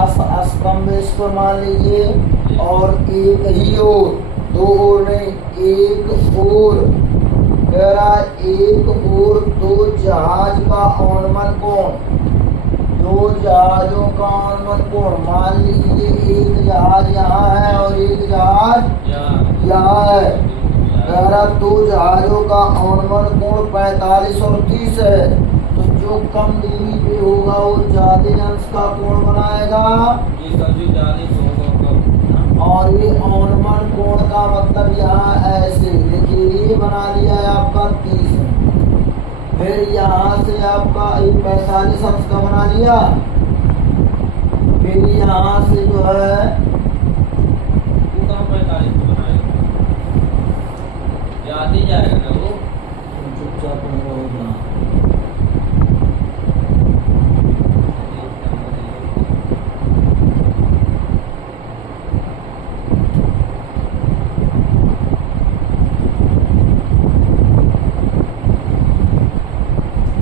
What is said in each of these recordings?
प्रकाश स्तंभ इसको मान लीजिए, और एक ही ओर, दो ओर नहीं, एक ओर, कह रहा एक ओर दो जहाज का औनमन कोण, दो जहाजों का औनमन कोण, मान लीजिए एक जहाज यहाँ है और एक जहाज यहाँ है, कह रहा दो जहाजों का औनमन कोण 45 और 30 है, तो जो कम दूरी पे होगा वो ज्यादा अंश का कोण बनाएगा, और ये औनमन कोण का मतलब यहाँ ऐसे देखिए, ये बना लिया है आपका 30, फिर यहाँ से आपका 45 अंश का बना लिया, फिर यहाँ से जो है याद ही जाएगा ना वो, चुपचाप होगा।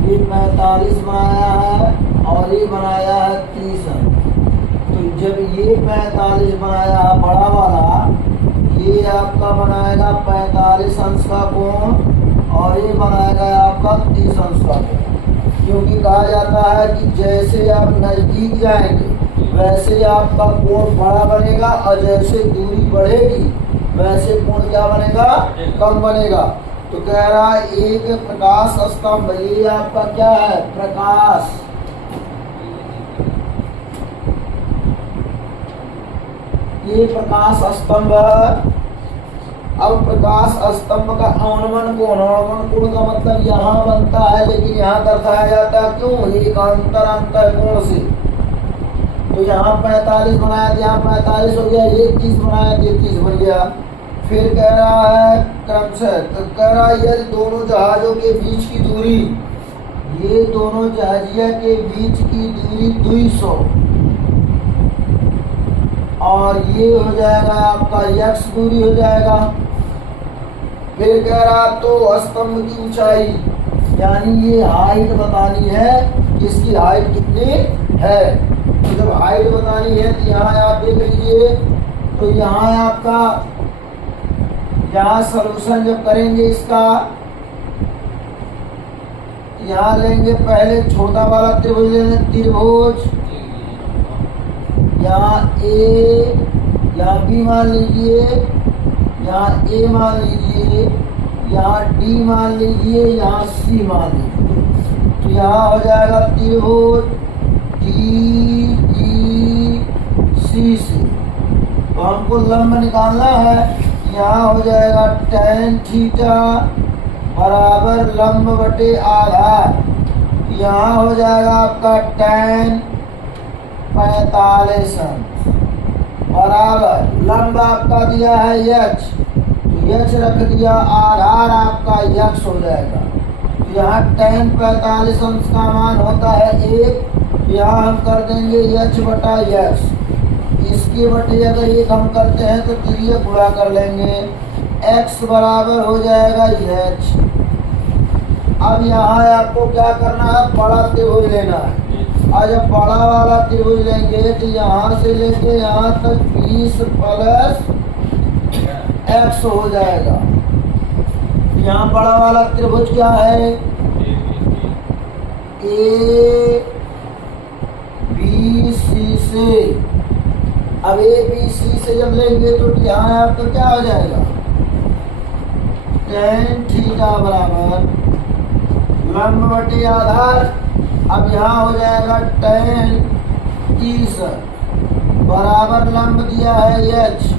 ये 45 बनाया है और ये बनाया है 30, तो जब ये 45 बनाया है बड़ा वाला, ये आपका बनाएगा 45 अंश का कोण, और ये बनाएगा आपका 30 अंश का कोण, क्योंकि कहा जाता है कि जैसे आप नजदीक जाएंगे वैसे आपका कोण बड़ा बनेगा, और जैसे दूरी बढ़ेगी वैसे कोण क्या बनेगा, कम बनेगा। तो कह रहा है एक प्रकाश स्तंभ, ये आपका क्या है, प्रकाश, ये प्रकाश स्तंभ है। अब प्रकाश स्तंभ का औनमन कोण, औनमन कोण का मतलब यहाँ बनता है, लेकिन यहाँ दर्शाया जाता है क्यों, एक अंतर कोण से, तो यहाँ 45 बनाया था, यहाँ 45 हो गया, ये 30 बनाया, ये 30 बन गया। फिर कह रहा है क्रमशः, तो कह रहा है यदि दोनों जहाजों के बीच की दूरी, ये दोनों जहाजिया के बीच की दूरी 200, और ये हो जाएगा आपका x दूरी हो जाएगा। फिर कह रहा तो स्तंभ की ऊंचाई, यानी ये हाइट बतानी है, इसकी हाइट कितनी है, तो जब हाइट बतानी है तो यहाँ आप देख लीजिए, तो यहाँ आपका, यहाँ सॉल्यूशन जब करेंगे इसका, यहाँ लेंगे पहले छोटा वाला त्रिभुज लेंगे, त्रिभुज, यहाँ ए, यहाँ बी मान लीजिए, यहाँ ए मान लीजिए, यहाँ डी मान लीजिए, यहाँ सी मान लीजिए, तो यहाँ हो जाएगा त्रिभुज डी ई सी से, तो हमको लंब निकालना है, यहाँ हो जाएगा tan थीटा बराबर लंब बटे आधार, यहाँ हो जाएगा आपका tan 45 अंश बराबर लंब आपका दिया है h, तो h रख दिया, आधार आपका x हो जाएगा, तो यहाँ tan 45 अंश का मान होता है 1, यहाँ हम कर देंगे h बटा x, इसके बटे अगर एक हम करते हैं तो तिर्यक गुणा कर लेंगे, x बराबर हो जाएगा h। अब यहाँ आपको क्या करना है, बड़ा त्रिभुज लेना है, और जब बड़ा वाला त्रिभुज लेंगे तो यहाँ से लेके यहाँ तक 20 प्लस x हो जाएगा। यहाँ बड़ा वाला त्रिभुज क्या है, ए बी सी से, अब ए बी सी से जब लेंगे तो यहाँ आपका क्या हो जाएगा, tan थीटा बराबर लंब बटे आधार, अब यहाँ हो जाएगा tan 30 बराबर लंब दिया है h,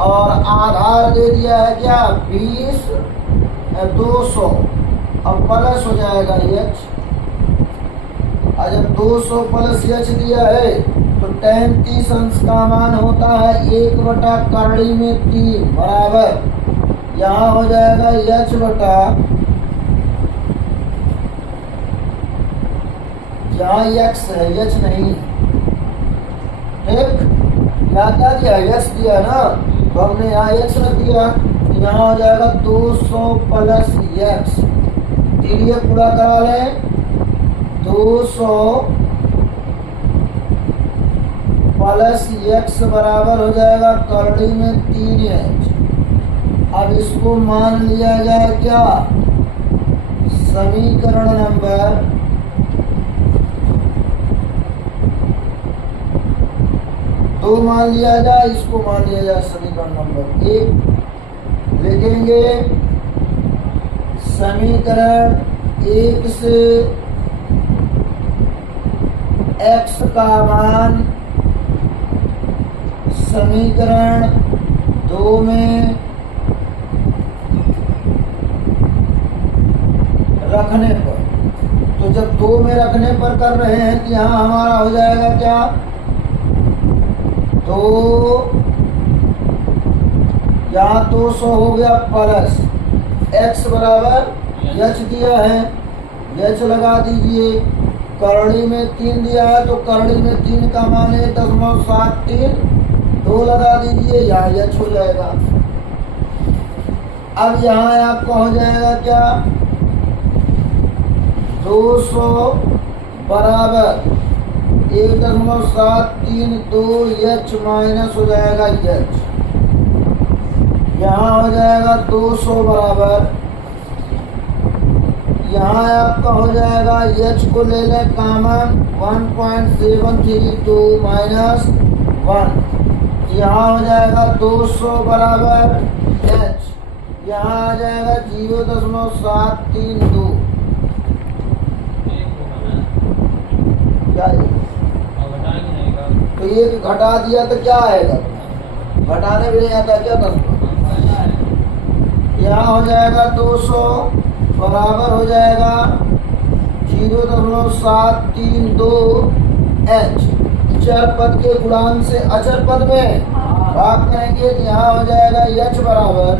और आधार दे दिया है क्या 20 200, अब प्लस हो जाएगा h, और जब 200 प्लस h दिया है तो tan 30 अंश का मान होता है 1 बटा करड़ी में 3 बराबर, यहाँ हो जाएगा h बटा, यहाँ x है h नहीं, ठीक, यहाँ क्या दिया x दिया ना, तो हमने यहाँ x रख दिया, यहाँ हो जाएगा 200 प्लस x, तिर्यक पूरा करा लें, 200 प्लस x बराबर हो जाएगा करड़ी में 3h। अब इसको मान लिया जाए क्या, समीकरण नंबर 2 मान लिया जाए, इसको मान लिया जाए समीकरण नंबर 1। लिखेंगे समीकरण 1 से x का मान समीकरण 2 में रखने पर, तो जब 2 में रखने पर कर रहे हैं तो यहाँ हमारा हो जाएगा क्या, तो यहाँ 200 हो गया प्लस x बराबर h दिया है, h लगा दीजिए। करड़ी में 3 दिया है तो करड़ी में 3 का मान है 0.73, 2 लगा दीजिए, यहाँ h हो जाएगा। अब यहाँ आपका हो जाएगा क्या, 200 बराबर 1.732h माइनस हो जाएगा h। यहाँ हो जाएगा 200 बराबर, यहाँ आपका हो जाएगा h को ले लें कामन 1.732 माइनस 1, यहाँ हो जाएगा 200 बराबर h, यहाँ आ जाएगा 0.732। क्या है? तो एक घटा दिया तो क्या आएगा, घटाने भी नहीं आता क्या करना। यहाँ हो जाएगा 200 बराबर हो जाएगा 0.732h। चर पद के गुणांक से अचर पद में भाग करेंगे तो यहाँ हो जाएगा h बराबर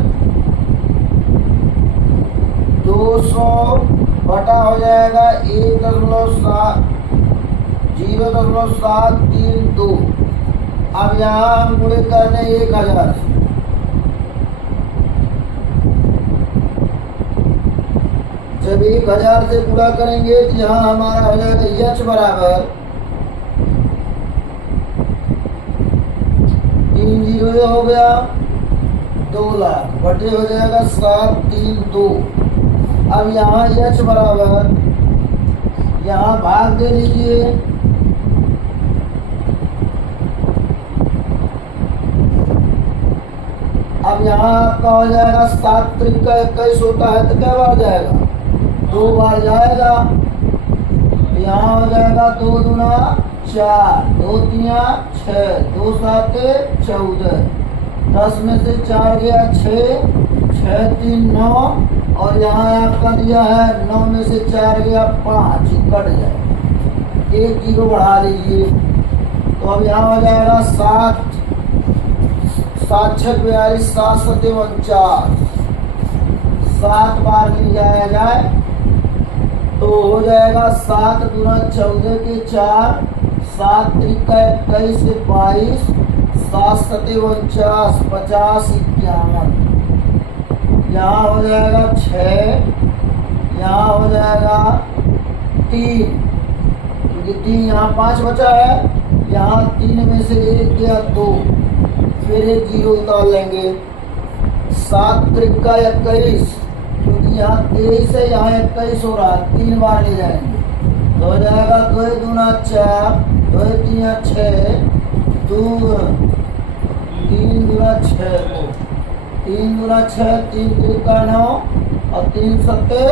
200 बटा हो जाएगा 0.732। अब यहाँ हम गुणे करने 1000 से, जब 1000 से गुणा करेंगे तो यहाँ हमारा हो जाएगा h बराबर 3 0 हो गया 2 लाख बटे हो जाएगा 732। अब यहाँ h बराबर, यहाँ भाग दे लीजिए, अब यहाँ आपका हो जाएगा 7 त्रिक का 21 होता है तो क्या बार जाएगा, 2 बार जाएगा। यहाँ हो जाएगा 2 दूना 4, 2 तिया 6, 2 साते 14, 10 में से 4 गया 6, 6 3 9, और यहाँ आपका दिया है 9 में से 4 गया 5, कट जाए, 1 0 बढ़ा लीजिए। तो अब यहाँ हो जाएगा 7 7 6 42 7 7 49, 7 बार ले जाया जाए तो हो जाएगा 7 दूना 14 के 4, 7 त्रिक का 21 से 22, 7 7 49 50 51। यहाँ हो जाएगा 6, यहाँ हो जाएगा 3, क्योंकि 3 यहाँ 5 बचा है, यहाँ 3 में से 1 गया 2, फिर 1 0 उतार लेंगे। 7 त्रिक का 21, क्योंकि यहाँ 23 है, यहाँ 21 हो रहा है, 3 बार ले जाएंगे तो हो जाएगा 2 दूना 4, 2 3 6, 2 3 दूना 6, 3 दूना 6, 3 त्रिक का 9 और 3 सत्ते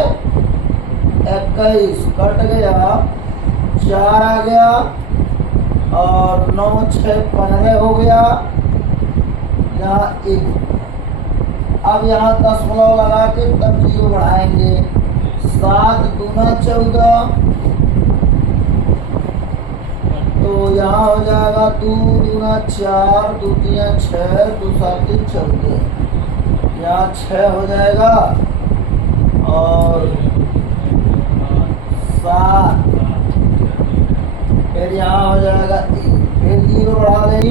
21, कट गया 4 आ गया और 9 6 15 हो गया, यहाँ 1। अब यहाँ दशमलव लगा के तब 0 बढ़ाएंगे, 7 दूना 14, तो यहाँ हो जाएगा 2 दूना 4, 2 3 6, 2 7 14, यहाँ 6 हो जाएगा और 7, फिर यहाँ हो जाएगा 1, फिर 0 बढ़ा देंगे।